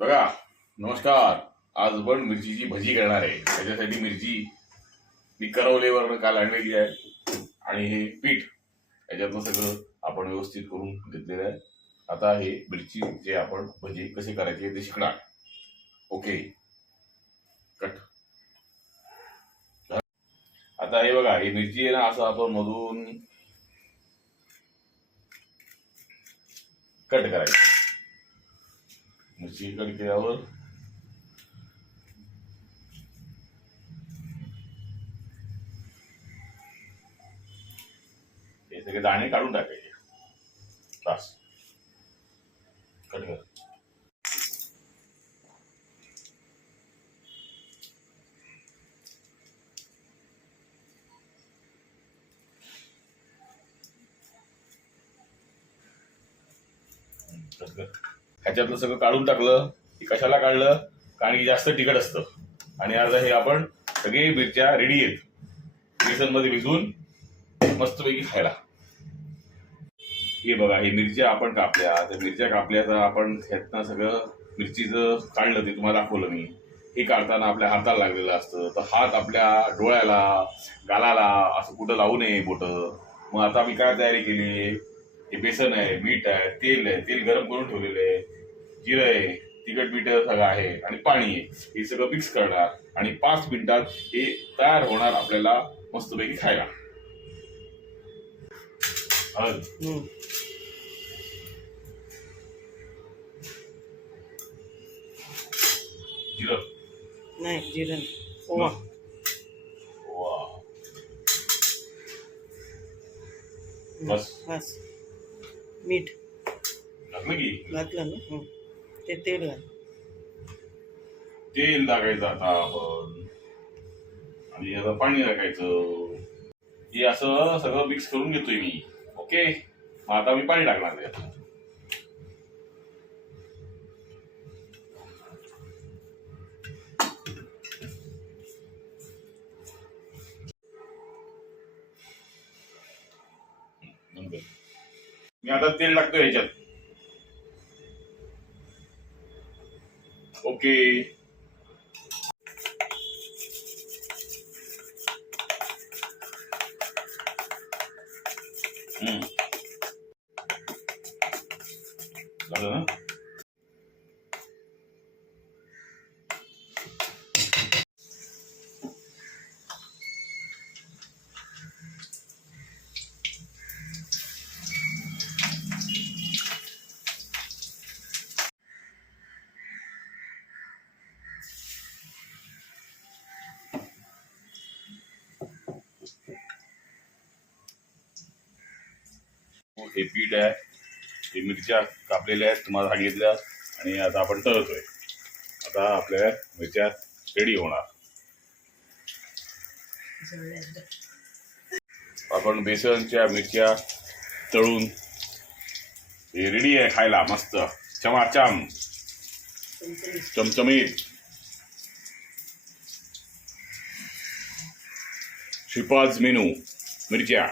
बघा नमस्कार. आज आपण मिरचीची भजी करणार आहे. त्याच्यासाठी मिरची मी करवलेवर काल आणलेली आहे. आणि हे पीठ याच्यातलं सगळं आपण व्यवस्थित करून घेतलेलं आहे. आता हे मिरची जे आपण भजी कशी करायचे ते शिकणार. ओके. कट. आता हे बघा ही मिरची आहे ना असं आपण मधून कट करायचं. मिरची कट केल्यावर हे सगळे दाणे काढून टाकायचे बस कट कर कट कर ह्याच्यातलं सगळं काढून टाकलं की कशाला काढलं? कारण की जास्त तिखट असतं. आणि आज हे आपण सगळे मिरच्या रेडी आहेत. बेसनमध्ये भिजवून मस्तपैकी खायला. हे बघा हे मिरच्या आपण कापल्या. त्या मिरच्या कापल्या तर आपण ह्यातनं सगळं मिरचीचं काढलं ते तुम्हाला दाखवलं मी. हे काढताना आपल्या हाताला लागलेलं असतं. तर हात आपल्या डोळ्याला गालाला असं कुठं लावू नये बोट. मग आता मी काय तयारी केली? हे बेसन आहे मीठ आहे तेल आहे तेल गरम करून ठेवलेलं आहे जिरं आहे तिखट मीठ सगळं आहे आणि पाणी आहे. हे सगळं मिक्स करणार आणि पाच मिनिटात हे तयार होणार आपल्याला मस्तपैकी खायला. हळद. जिरं. नाही ओवा. बस. बस. मीठ. घातलं ना? हं. ते तेल घाल. तेल टाकायचं आता आपण. आणि आता पाणी टाकायचं. हे असं सगळं मिक्स करून घेतोय मी. ओके मग आता मी पाणी टाकणार त्याच्यात मी आता तेल टाकतो याच्यात ओके हम्म. हे पीठ आहे हे मिरच्या कापलेल्या आहेत तुम्हाला सांगितल्या आणि आता आपण तळतोय. आता आपल्या मिरच्या रेडी होणार. आपण बेसनच्या मिरच्या तळून हे रेडी आहे खायला मस्त. चमाचम. चमचमीत. श्रीपाज मेनू मिरच्या.